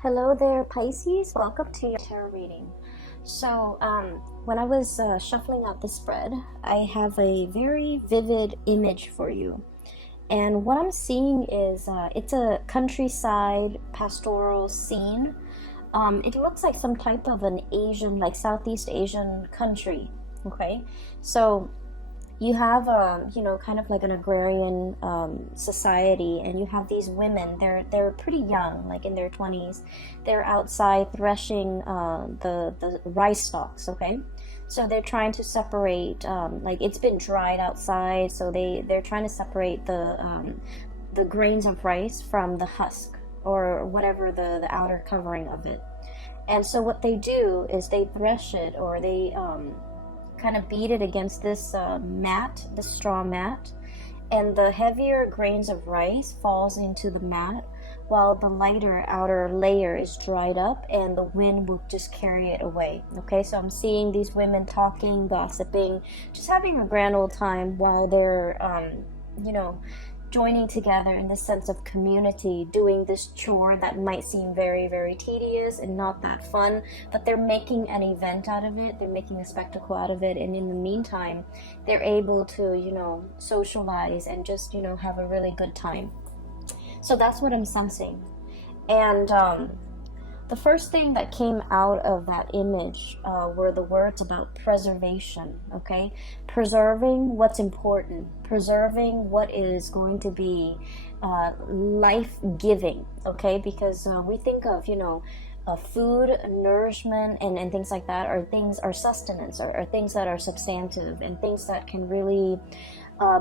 Hello there, Pisces. Welcome to your tarot reading. So, when I was shuffling out the spread, I have a very vivid image for you. And what I'm seeing is it's a countryside pastoral scene. It looks like some type of an Asian, like Southeast Asian country. Okay, so you have kind of like an agrarian society, and you have these women. They're pretty young, like in their 20s. They're outside threshing the rice stalks. Okay, so they're trying to separate, like it's been dried outside, so they're trying to separate the grains of rice from the husk, or whatever the outer covering of it. And so what they do is they thresh it, or they kind of beat it against this mat, this straw mat, and the heavier grains of rice falls into the mat, while the lighter outer layer is dried up, and the wind will just carry it away. Okay, so I'm seeing these women talking, gossiping, just having a grand old time while they're joining together in the sense of community, doing this chore that might seem very, very tedious and not that fun, but they're making an event out of it, they're making a spectacle out of it, and in the meantime, they're able to, socialize and just, have a really good time. So that's what I'm sensing. And the first thing that came out of that image were the words about preservation, okay? Preserving what's important, preserving what is going to be life-giving, okay? Because we think of, food, nourishment, and things like that are sustenance, are things that are substantive, and things that can really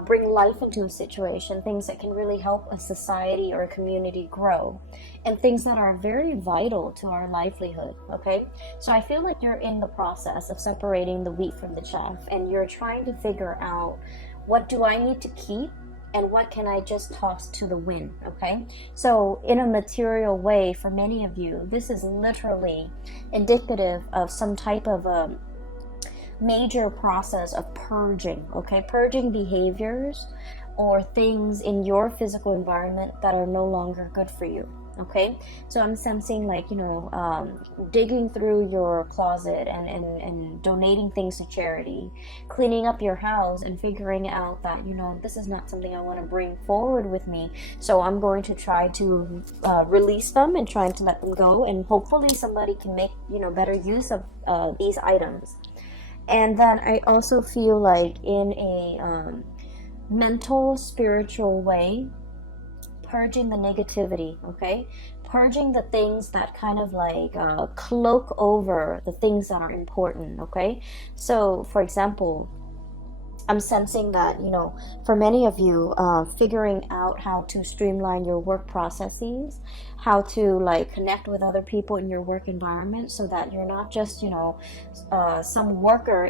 bring life into a situation, things that can really help a society or a community grow, and things that are very vital to our livelihood, okay? So I feel like you're in the process of separating the wheat from the chaff, and you're trying to figure out, what do I need to keep and what can I just toss to the wind, okay? So in a material way, for many of you, this is literally indicative of some type of a major process of purging, okay? Purging behaviors or things in your physical environment that are no longer good for you, okay? So I'm sensing like, digging through your closet and donating things to charity, cleaning up your house and figuring out that, this is not something I want to bring forward with me. So I'm going to try to release them and trying to let them go. And hopefully somebody can make, better use of these items. And then I also feel like in a mental, spiritual way, purging the negativity, okay? Purging the things that kind of like cloak over the things that are important, okay? So, for example, I'm sensing that, for many of you, figuring out how to streamline your work processes, how to like connect with other people in your work environment, so that you're not just, some worker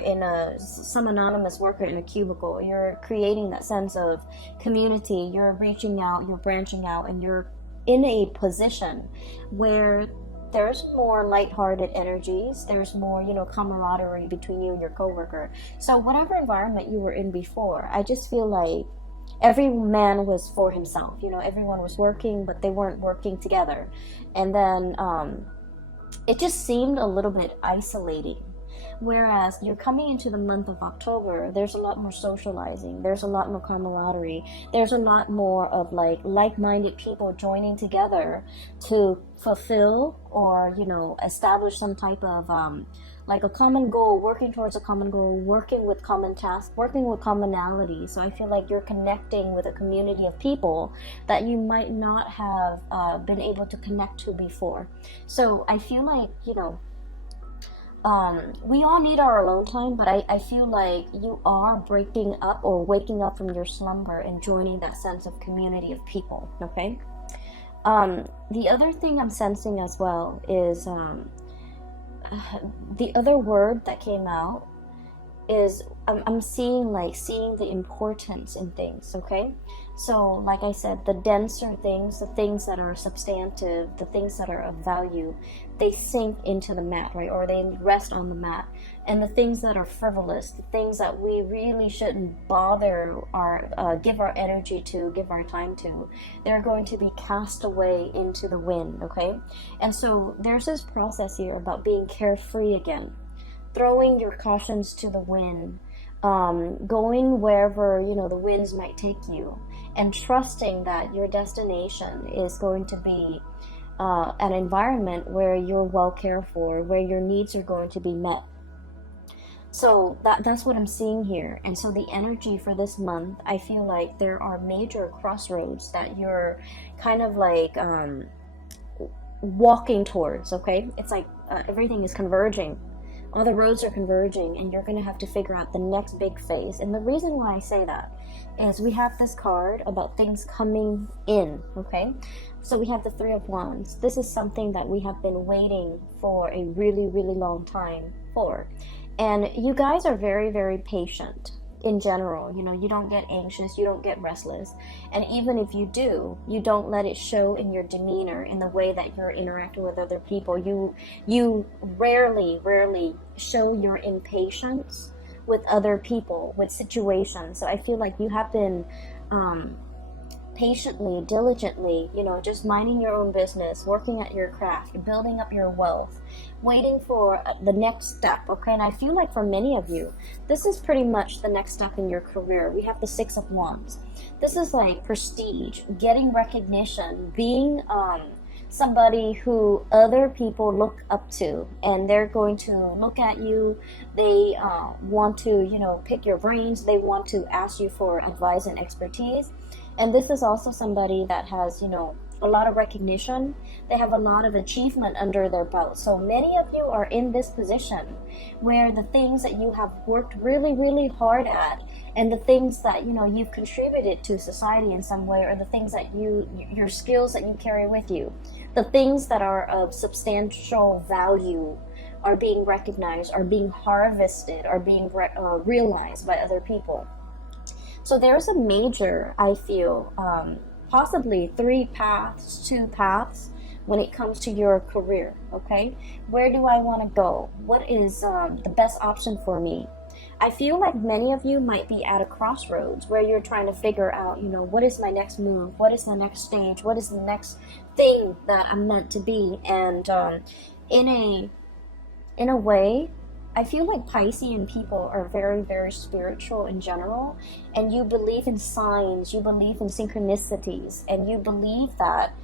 some anonymous worker in a cubicle. You're creating that sense of community. You're reaching out, you're branching out, and you're in a position where there's more lighthearted energies, there's more, camaraderie between you and your coworker. So whatever environment you were in before, I just feel like every man was for himself. Everyone was working, but they weren't working together. And then it just seemed a little bit isolating. Whereas you're coming into the month of October, there's a lot more socializing, there's a lot more camaraderie, there's a lot more of like-minded people joining together to fulfill or, establish some type of like a common goal, working towards a common goal, working with common tasks, working with commonality. So I feel like you're connecting with a community of people that you might not have been able to connect to before. So I feel like, we all need our alone time, but I feel like you are breaking up or waking up from your slumber and joining that sense of community of people, okay? The other thing I'm sensing as well is the other word that came out is I'm seeing the importance in things, okay? So like I said, the denser things, the things that are substantive, the things that are of value, they sink into the mat, right? Or they rest on the mat. And the things that are frivolous, the things that we really shouldn't bother give our energy to, give our time to, they're going to be cast away into the wind, okay? And so there's this process here about being carefree again, throwing your cautions to the wind, going wherever the winds might take you, and trusting that your destination is going to be an environment where you're well cared for, where your needs are going to be met. So that's what I'm seeing here. And so the energy for this month, I feel like there are major crossroads that you're kind of like walking towards, okay? It's like everything is converging. All the roads are converging, and you're going to have to figure out the next big phase. And the reason why I say that is we have this card about things coming in, okay? So we have the Three of Wands. This is something that we have been waiting for a really, really long time for. And you guys are very, very patient in general. You don't get anxious, you don't get restless. And even if you do, you don't let it show in your demeanor, in the way that you're interacting with other people. You rarely show your impatience with other people, with situations. So I feel like you have been patiently, diligently, just minding your own business, working at your craft, building up your wealth, waiting for the next step, okay? And I feel like for many of you, this is pretty much the next step in your career. We have the Six of Wands. This is like prestige, getting recognition, being somebody who other people look up to, and they're going to look at you. They want to, pick your brains. They want to ask you for advice and expertise. And this is also somebody that has, a lot of recognition. They have a lot of achievement under their belt. So many of you are in this position where the things that you have worked really, really hard at, and the things that, you've contributed to society in some way, or the things that your skills that you carry with you, the things that are of substantial value are being recognized, are being harvested, are being realized by other people. So there's a major, I feel, possibly 3 paths, 2 paths when it comes to your career, okay? Where do I want to go? What is the best option for me? I feel like many of you might be at a crossroads where you're trying to figure out, what is my next move? What is the next stage? What is the next thing that I'm meant to be? And in a way, I feel like Piscean people are very, very spiritual in general, and you believe in signs, you believe in synchronicities, and you believe that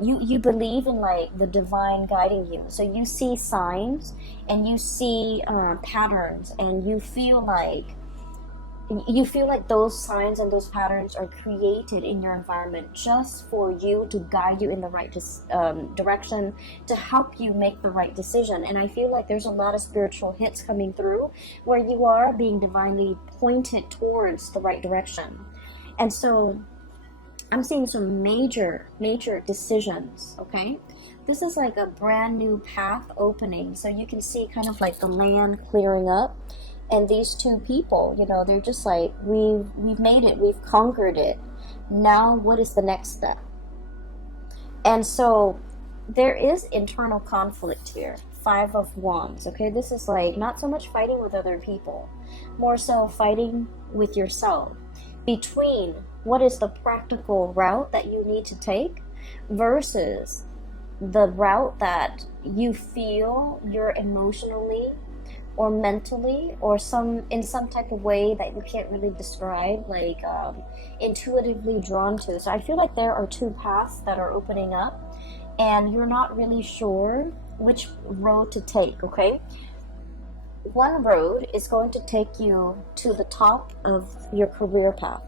you believe in like the divine guiding you. So you see signs and you see patterns, and you feel like those signs and those patterns are created in your environment just for you to guide you in the right direction, to help you make the right decision. And I feel like there's a lot of spiritual hits coming through where you are being divinely pointed towards the right direction. And so I'm seeing some major decisions, okay? This is like a brand new path opening. So you can see kind of like the land clearing up. And these two people, they're just like, we've made it, we've conquered it. Now, what is the next step? And so there is internal conflict here. 5 of Wands, okay? This is like not so much fighting with other people, more so fighting with yourself between what is the practical route that you need to take versus the route that you feel you're emotionally or mentally or in some type of way that you can't really describe, like intuitively drawn to. So I feel like there are 2 paths that are opening up, and you're not really sure which road to take, okay? One road is going to take you to the top of your career path.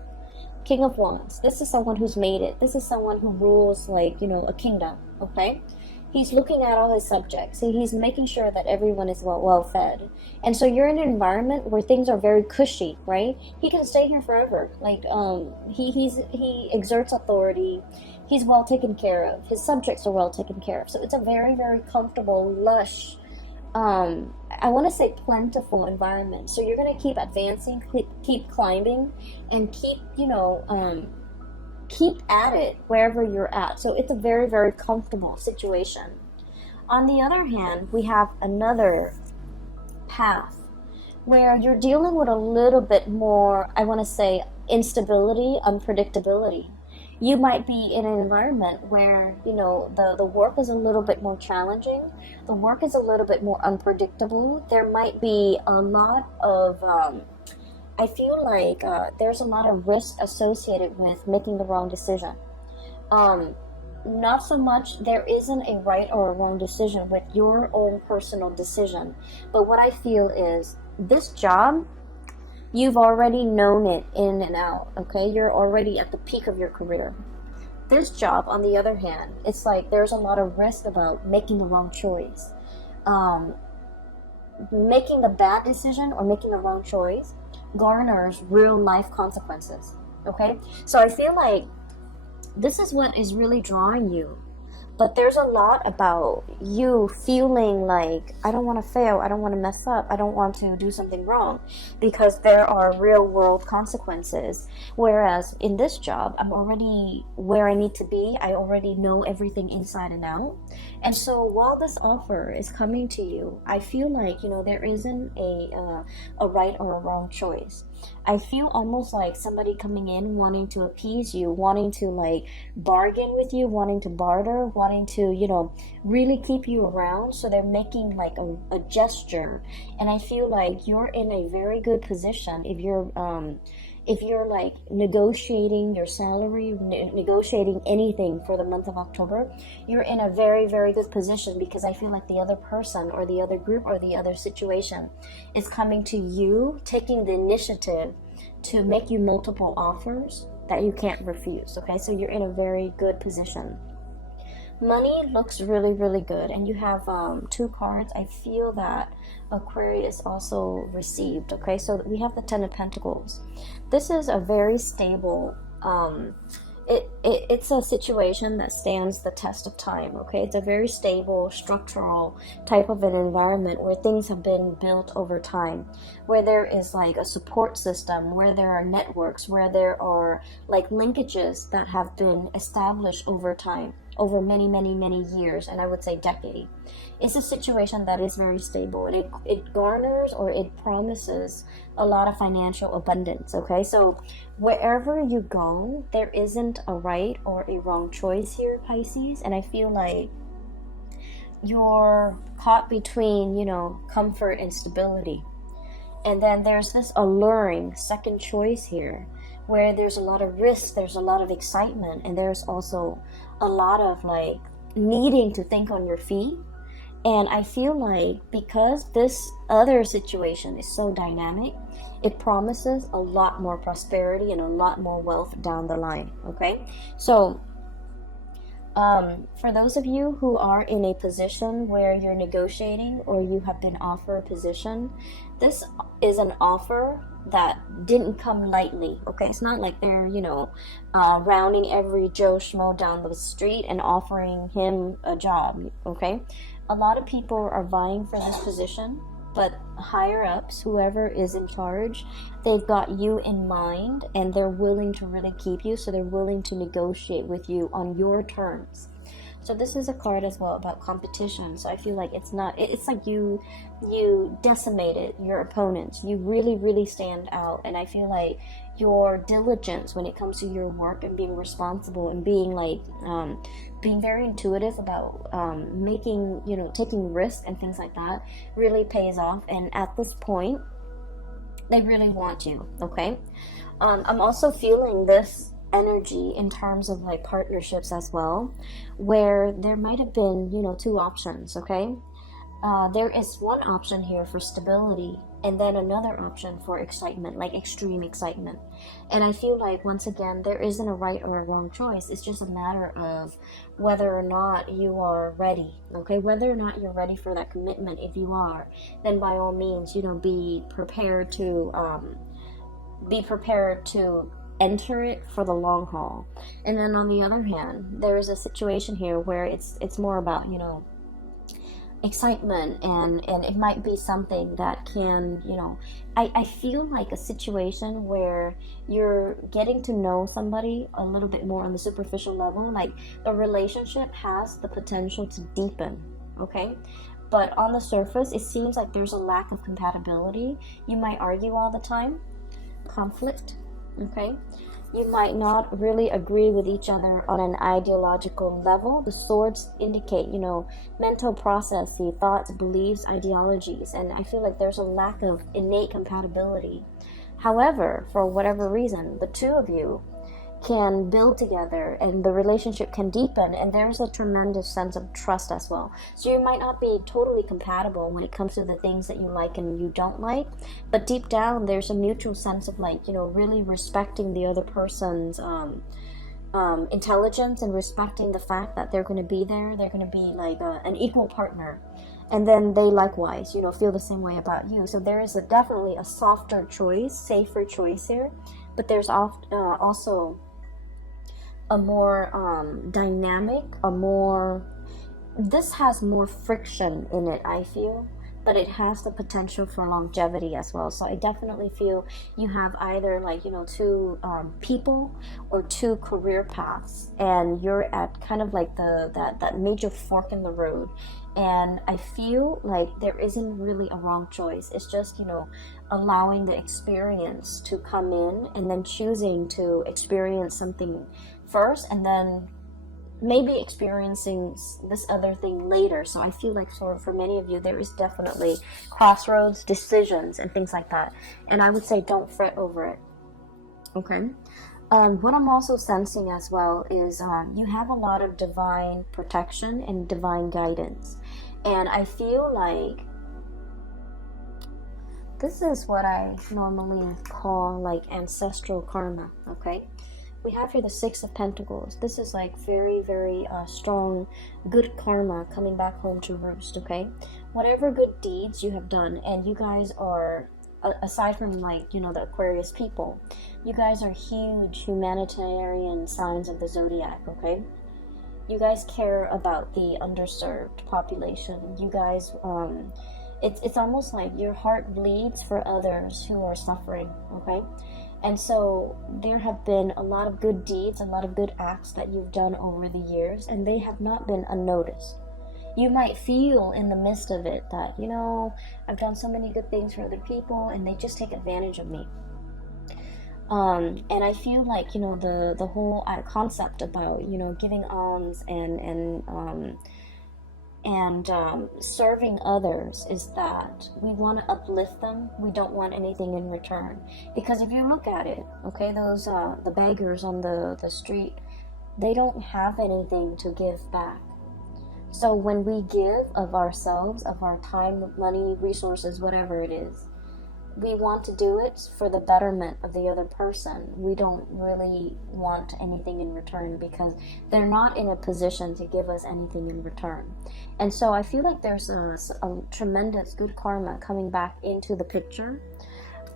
King of Wands, this is someone who's made it. This is someone who rules like, a kingdom, okay? He's looking at all his subjects. He's making sure that everyone is well fed. And so you're in an environment where things are very cushy, right? He can stay here forever. Like he exerts authority. He's well taken care of. His subjects are well taken care of. So it's a very, very comfortable, lush I want to say plentiful environment. So you're going to keep advancing, keep climbing, and keep, keep at it wherever you're at. So it's a very, very comfortable situation. On the other hand, we have another path where you're dealing with a little bit more, I want to say, instability, unpredictability. You might be in an environment where, the work is a little bit more challenging. The work is a little bit more unpredictable. There might be a lot of, I feel like there's a lot of risk associated with making the wrong decision. Not so much, there isn't a right or a wrong decision with your own personal decision. But what I feel is this job, you've already known it in and out, okay? You're already at the peak of your career. This job, on the other hand, it's like there's a lot of risk about making the wrong choice. Making the bad decision or making the wrong choice garners real life consequences, okay? So I feel like this is what is really drawing you. But there's a lot about you feeling like, I don't want to fail, I don't want to mess up, I don't want to do something wrong, because there are real world consequences. Whereas in this job, I'm already where I need to be. I already know everything inside and out. And so while this offer is coming to you, I feel like, there isn't a right or a wrong choice. I feel almost like somebody coming in wanting to appease you, wanting to like bargain with you, wanting to barter, wanting to, really keep you around. So they're making like a gesture. And I feel like you're in a very good position if you're like negotiating your salary, negotiating anything for the month of October, you're in a very, very good position, because I feel like the other person or the other group or the other situation is coming to you, taking the initiative to make you multiple offers that you can't refuse, okay? So you're in a very good position. Money looks really, really good, and you have 2 cards. I feel that Aquarius also received, okay? So we have the 10 of Pentacles. This is a very stable, it's a situation that stands the test of time, okay? It's a very stable, structural type of an environment where things have been built over time, where there is like a support system, where there are networks, where there are like linkages that have been established over time, over many, many, many years, and I would say decade. It's a situation that is very stable, and it garners or it promises a lot of financial abundance, okay? So wherever you go, there isn't a right or a wrong choice here, Pisces, and I feel like you're caught between, comfort and stability. And then there's this alluring second choice here, where there's a lot of risk, there's a lot of excitement, and there's also a lot of like needing to think on your feet. And I feel like because this other situation is so dynamic, it promises a lot more prosperity and a lot more wealth down the line, okay? So for those of you who are in a position where you're negotiating or you have been offered a position, this is an offer that didn't come lightly, okay? It's not like they're, rounding every Joe Schmo down the street and offering him a job, okay? A lot of people are vying for this position, but higher ups, whoever is in charge, they've got you in mind, and they're willing to really keep you, so they're willing to negotiate with you on your terms. So this is a card as well about competition. So I feel like it's like you decimated your opponents. You really, really stand out. And I feel like your diligence when it comes to your work and being responsible and being like, being very intuitive about taking risks and things like that really pays off. And at this point, they really want you, okay? I'm also feeling this energy in terms of like partnerships as well, where there might have been 2 options, okay? There is one option here for stability, and then another option for excitement, like extreme excitement. And I feel like once again there isn't a right or a wrong choice. It's just a matter of whether or not you are ready, okay? Whether or not you're ready for that commitment. If you are, then by all means, be prepared to enter it for the long haul. And then on the other hand, there is a situation here where it's more about excitement, and it might be something that can, I feel like a situation where you're getting to know somebody a little bit more on the superficial level, like the relationship has the potential to deepen, okay? But on the surface, it seems like there's a lack of compatibility. You might argue all the time, conflict, okay? You might not really agree with each other on an ideological level. The swords indicate, mental processes, thoughts, beliefs, ideologies, and I feel like there's a lack of innate compatibility. However, for whatever reason, the two of you can build together and the relationship can deepen, and there's a tremendous sense of trust as well. So you might not be totally compatible when it comes to the things that you like and you don't like, but deep down there's a mutual sense of really respecting the other person's intelligence, and respecting the fact that they're going to be there. They're going to be like an equal partner, and then they likewise feel the same way about you. So there is definitely a softer choice, safer choice here, but there's also a more dynamic, this has more friction in it, I feel, but it has the potential for longevity as well. So I definitely feel you have either two people or two career paths, and you're at kind of like that major fork in the road. And I feel like there isn't really a wrong choice. It's just, allowing the experience to come in, and then choosing to experience something first, and then maybe experiencing this other thing later. So I feel like for many of you, there is definitely crossroads, decisions, and things like that. And I would say don't fret over it. Okay. What I'm also sensing as well is you have a lot of divine protection and divine guidance. And I feel like this is what I normally call like ancestral karma, okay? We have here the Six of Pentacles. This is like very, very strong, good karma coming back home to roost, okay? Whatever good deeds you have done, and you guys are, aside from the Aquarius people, you guys are huge humanitarian signs of the zodiac, okay? You guys care about the underserved population. You guys, it's almost like your heart bleeds for others who are suffering, okay? And so there have been a lot of good deeds, a lot of good acts that you've done over the years, and they have not been unnoticed. You might feel in the midst of it that, I've done so many good things for other people and they just take advantage of me. And I feel like, the whole concept about, giving alms and serving others is that we want to uplift them. We don't want anything in return. Because if you look at it, okay, those the beggars on the street, they don't have anything to give back. So when we give of ourselves, of our time, money, resources, whatever it is, we want to do it for the betterment of the other person. We don't really want anything in return because they're not in a position to give us anything in return. And so I feel like there's a tremendous good karma coming back into the picture.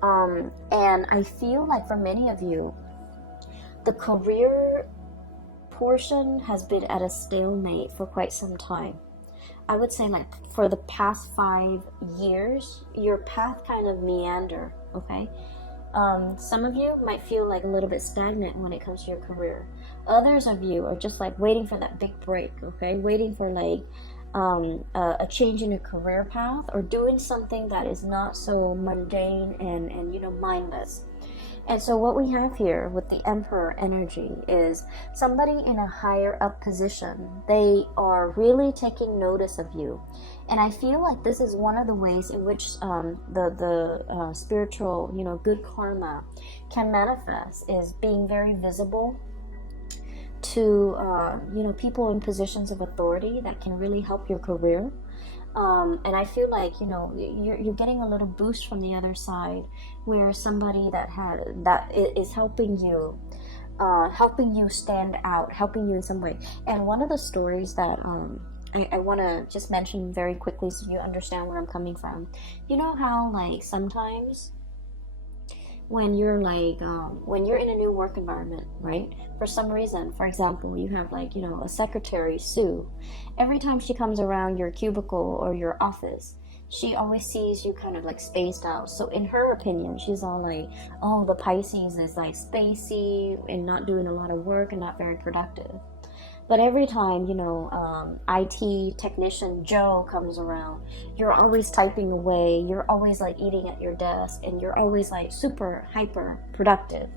And I feel like for many of you, the career portion has been at a stalemate for quite some time. I would say like for the past 5 years, your path kind of meander, okay? Some of you might feel like a little bit stagnant when it comes to your career. Others of you are just like waiting for that big break, okay? Waiting for like a change in your career path, or doing something that is not so mundane and mindless. And so what we have here with the Emperor energy is somebody in a higher up position. They are really taking notice of you. And I feel like this is one of the ways in which the spiritual, good karma can manifest, is being very visible to, people in positions of authority that can really help your career. And I feel like, you're getting a little boost from the other side, where somebody that is helping you stand out, helping you in some way. And one of the stories that I want to just mention very quickly so you understand where I'm coming from. You know how like sometimes when you're like when you're in a new work environment, right? For some reason, for example, you have like, you know, a secretary, Sue. Every time she comes around your cubicle or your office, she always sees you kind of like spaced out. So in her opinion, she's all like, oh, the Pisces is like spacey and not doing a lot of work and not very productive. But every time, you know, IT technician Joe comes around, you're always typing away, you're always like eating at your desk, and you're always like super hyper productive.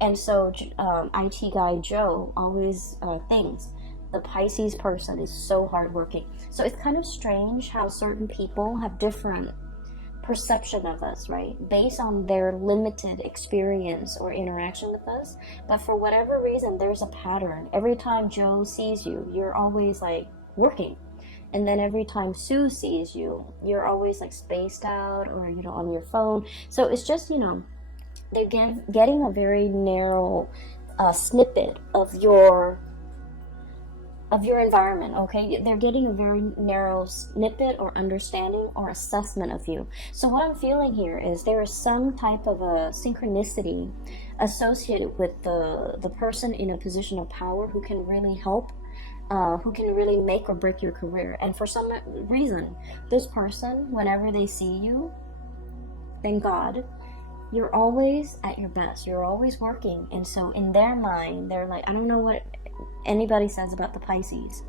And so IT guy Joe always thinks the Pisces person is so hardworking. So it's kind of strange how certain people have different perception of us, right? Based on their limited experience or interaction with us. But for whatever reason, there's a pattern. Every time Joe sees you, you're always like working. And then every time Sue sees you, you're always like spaced out or, you know, on your phone. So it's just, you know, they're getting a very narrow snippet of your environment, okay? They're getting a very narrow snippet or understanding or assessment of you. So what I'm feeling here is there is some type of a synchronicity associated with the person in a position of power who can really help, who can really make or break your career. And for some reason, this person, whenever they see you, thank God, you're always at your best. You're always working. And so in their mind, they're like, I don't know what anybody says about the Pisces.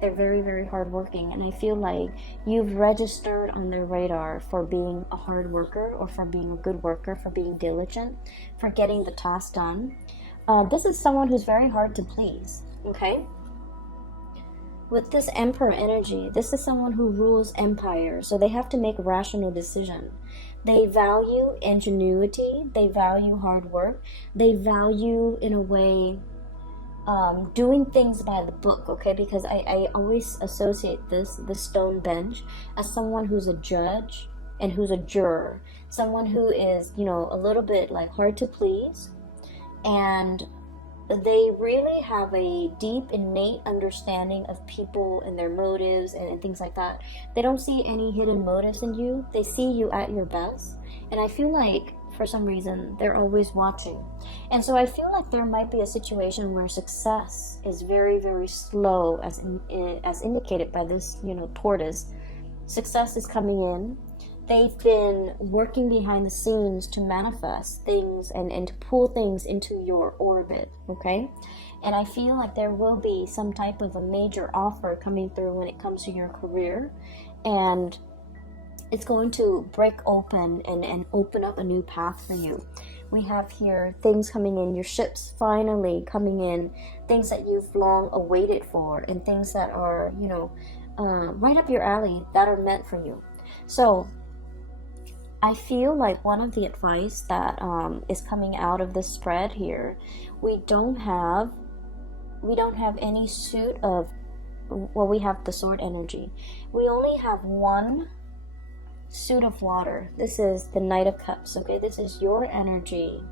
They're very, very hardworking. And I feel like you've registered on their radar for being a hard worker or for being a good worker, for being diligent, for getting the task done. This is someone who's very hard to please, okay? With this Emperor energy, this is someone who rules empire, so they have to make rational decisions. They value ingenuity, they value hard work, they value, in a way, doing things by the book, okay? Because I always associate this stone bench as someone who's a judge and who's a juror. Someone who is, you know, a little bit like hard to please, and they really have a deep innate understanding of people and their motives and things like that. They don't see any hidden motives in you. They see you at your best. And I feel like for some reason they're always watching. And so I feel like there might be a situation where success is very, very slow, as indicated by this, you know, tortoise. Success is coming in. They've been working behind the scenes to manifest things and to pull things into your orbit, okay? And I feel like there will be some type of a major offer coming through when it comes to your career. And it's going to break open and open up a new path for you. We have here things coming in, your ships finally coming in, things that you've long awaited for, and things that are, you know, right up your alley, that are meant for you. So I feel like one of the advice that is coming out of this spread here, we don't have any suit of, well, we have the sword energy. We only have one suit of water. This is the Knight of Cups, okay? This is your energy.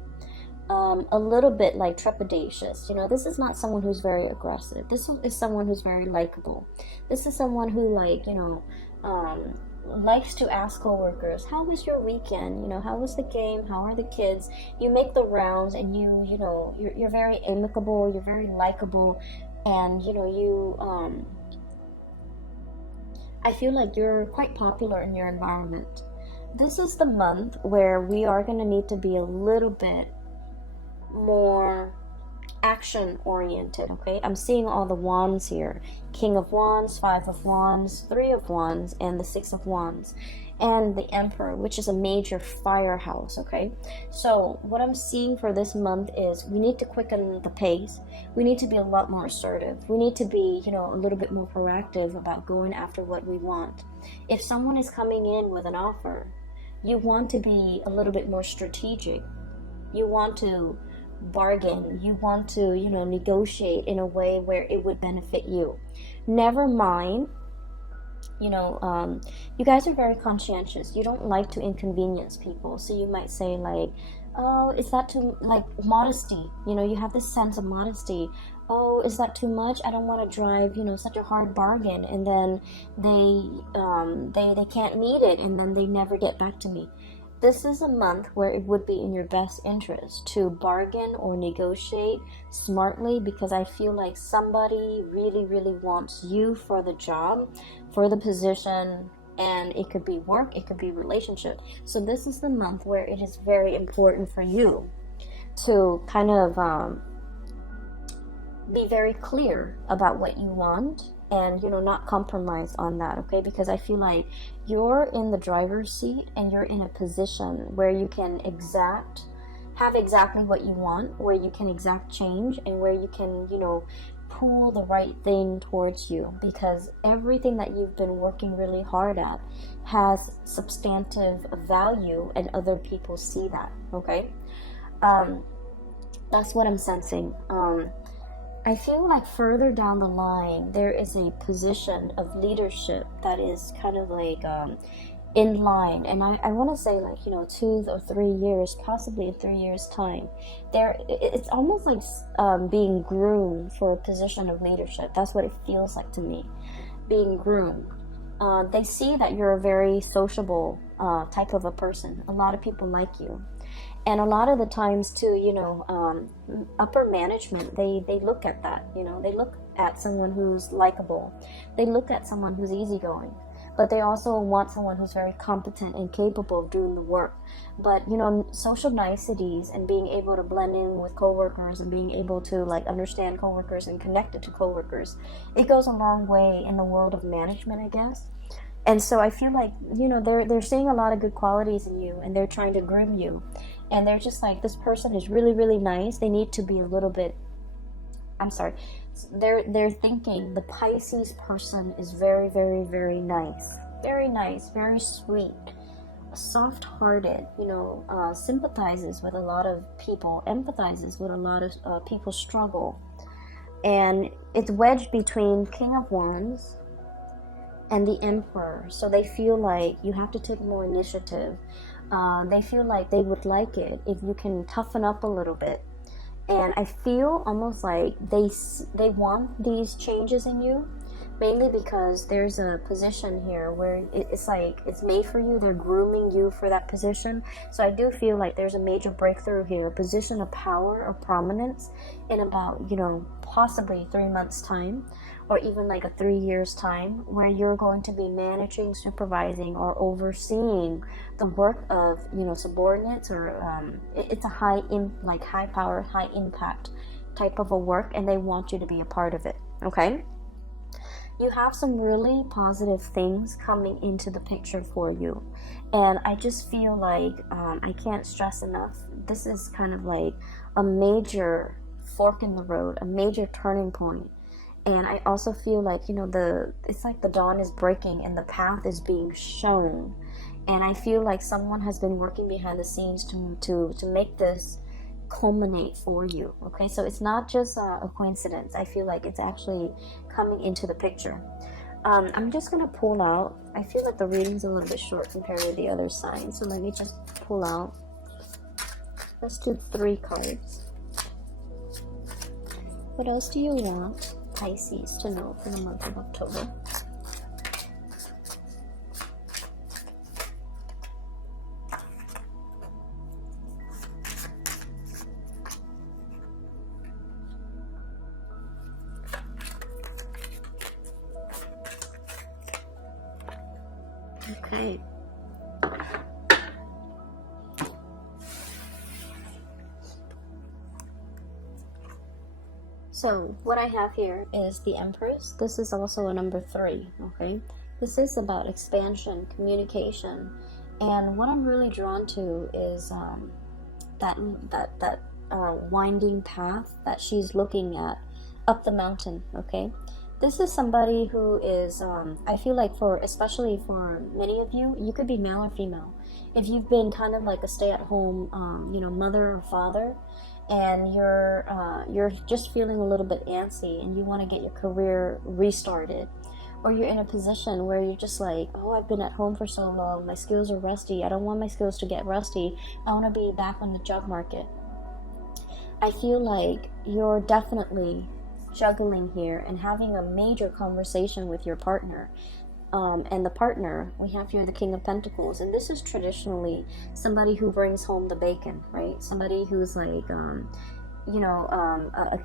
A little bit like trepidatious. You know, this is not someone who's very aggressive. This is someone who's very likable. This is someone who, like, you know, likes to ask coworkers, how was your weekend? You know, how was the game? How are the kids? You make the rounds, and you know, you're very amicable, you're very likable, and, you know, I feel like you're quite popular in your environment. This is the month where we are going to need to be a little bit more action oriented, okay? I'm seeing all the wands here. King of Wands, Five of Wands, Three of Wands, and the Six of Wands. And the Emperor, which is a major firehouse, okay? So what I'm seeing for this month is we need to quicken the pace. We need to be a lot more assertive. We need to be, you know, a little bit more proactive about going after what we want. If someone is coming in with an offer, you want to be a little bit more strategic. You want to bargain. You want to, you know, negotiate in a way where it would benefit you. Never mind, you know, you guys are very conscientious. You don't like to inconvenience people. So you might say like, oh, is that too, like, modesty? You know, you have this sense of modesty. Oh, is that too much? I don't want to drive, you know, such a hard bargain. And then they can't meet it, and then they never get back to me. this is a month where it would be in your best interest to bargain or negotiate smartly, because I feel like somebody really, really wants you for the job, for the position, and it could be work, it could be relationship. So this is the month where it is very important for you to kind of be very clear about what you want, and not compromise on that, okay? Because I feel like you're in the driver's seat and you're in a position where you can have exactly what you want, where you can exact change, and where you can pull the right thing towards you, because everything that you've been working really hard at has substantive value and other people see that, okay? That's what I'm sensing. I feel like further down the line, there is a position of leadership that is kind of like in line. And I want to say like, 2 or 3 years, possibly in 3 years' time. It's almost like being groomed for a position of leadership. That's what it feels like to me, being groomed. They see that you're a very sociable type of a person. A lot of people like you. And a lot of the times too, upper management, they look at that, they look at someone who's likable. They look at someone who's easygoing, but they also want someone who's very competent and capable of doing the work. But, social niceties and being able to blend in with coworkers and being able to like understand coworkers and connect it to coworkers, it goes a long way in the world of management, I guess. And so I feel like, they're seeing a lot of good qualities in you, and they're trying to groom you. And they're just like, this person is really, really nice. They need to be a little bit, they're thinking the Pisces person is very, very, very nice. Very nice, very sweet, soft-hearted, sympathizes with a lot of people, empathizes with a lot of people's struggle. And it's wedged between King of Wands and the Emperor. So they feel like you have to take more initiative. They feel like they would like it if you can toughen up a little bit. And I feel almost like they want these changes in you, mainly because there's a position here where it's like it's made for you. They're grooming you for that position. So I do feel like there's a major breakthrough here, a position of power or prominence in about, possibly 3 months' time, or even like a 3 years' time, where you're going to be managing, supervising, or overseeing the work of, subordinates, or it's a high power, high impact type of a work, and they want you to be a part of it, okay? You have some really positive things coming into the picture for you. And I just feel like, I can't stress enough, this is kind of like a major fork in the road, a major turning point. And I also feel like, it's like the dawn is breaking and the path is being shown. And I feel like someone has been working behind the scenes to make this culminate for you. Okay, so it's not just a coincidence. I feel like it's actually coming into the picture. I'm just going to pull out. I feel like the reading's a little bit short compared with the other side. So let me just pull out. Let's do 3 cards. What else do you want Pisces to know for the month of October? Okay. So what I have here is the Empress. This is also a number 3, okay? This is about expansion, communication. And what I'm really drawn to is that winding path that she's looking at up the mountain, okay? This is somebody who is, I feel like especially for many of you, you could be male or female. If you've been kind of like a stay-at-home, mother or father, and you're just feeling a little bit antsy and you want to get your career restarted, or you're in a position where you're just like, oh, I've been at home for so long, my skills are rusty, I don't want my skills to get rusty, I want to be back on the job market. I feel like you're definitely juggling here and having a major conversation with your partner. And the partner, we have here the King of Pentacles, and this is traditionally somebody who brings home the bacon, right? Somebody who's like, a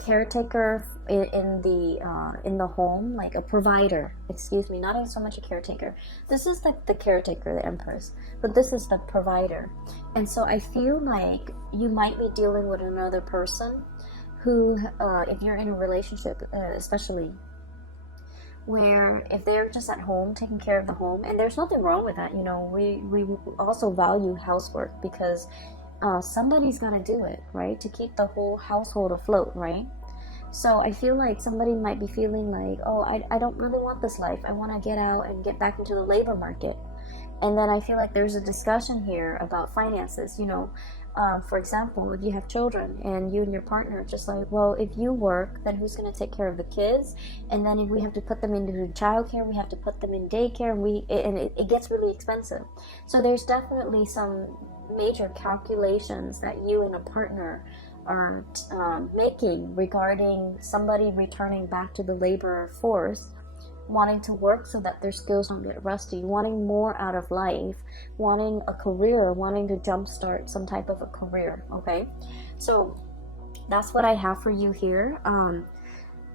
caretaker in the home, like a provider. Excuse me, not so much a caretaker. This is like the caretaker, the Empress, but this is the provider. And so I feel like you might be dealing with another person who, if you're in a relationship, especially, where if they're just at home taking care of the home, and there's nothing wrong with that, we also value housework, because somebody's got to do it, right, to keep the whole household afloat, right? So I feel like somebody might be feeling like, oh, I don't really want this life, I want to get out and get back into the labor market. And then I feel like there's a discussion here about finances. For example, if you have children and you and your partner are just like, well, if you work, then who's going to take care of the kids? And then if we have to put them into childcare, we have to put them in daycare, and it gets really expensive. So there's definitely some major calculations that you and a partner are making regarding somebody returning back to the labor force, wanting to work so that their skills don't get rusty, wanting more out of life, wanting a career, wanting to jumpstart some type of a career. Okay, so that's what I have for you here.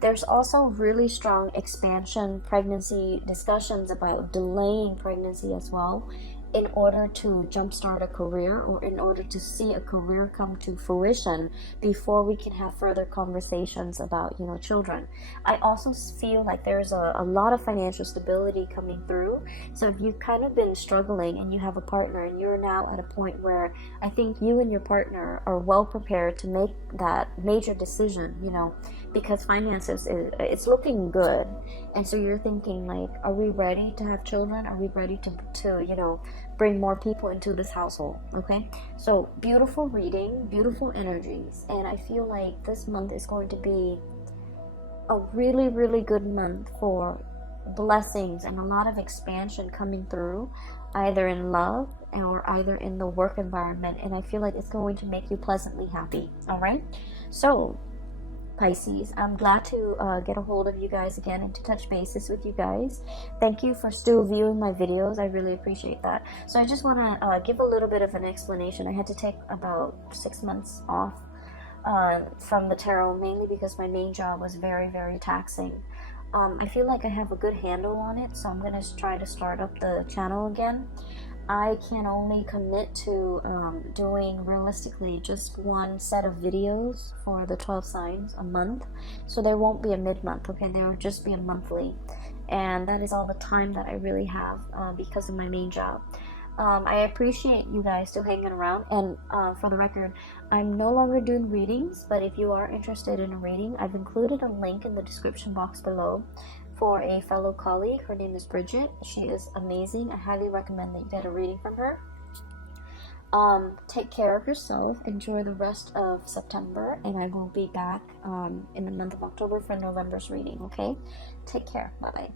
There's also really strong expansion pregnancy discussions about delaying pregnancy as well, in order to jumpstart a career, or in order to see a career come to fruition before we can have further conversations about, children. I also feel like there's a lot of financial stability coming through. So if you've kind of been struggling and you have a partner, and you're now at a point where I think you and your partner are well prepared to make that major decision, because finances, it's looking good. And so you're thinking like, are we ready to have children? Are we ready to bring more people into this household? Okay, so beautiful reading, beautiful energies, and I feel like this month is going to be a really, really good month for blessings and a lot of expansion coming through, either in love or either in the work environment, and I feel like it's going to make you pleasantly happy. All right, so Pisces, I'm glad to get a hold of you guys again and to touch bases with you guys. Thank you for still viewing my videos. I really appreciate that. So I just want to give a little bit of an explanation. I had to take about 6 months off from the tarot, mainly because my main job was very, very taxing. I feel like I have a good handle on it, so I'm going to try to start up the channel again. I can only commit to doing realistically just one set of videos for the 12 signs a month. So there won't be a mid-month, okay? There will just be a monthly. And that is all the time that I really have because of my main job. I appreciate you guys still hanging around. And for the record, I'm no longer doing readings, but if you are interested in a reading, I've included a link in the description box below for a fellow colleague. Her name is Bridget. She is amazing. I highly recommend that you get a reading from her. Take care of yourself. Enjoy the rest of September, and I will be back in the month of October for November's reading. Okay, take care. Bye bye.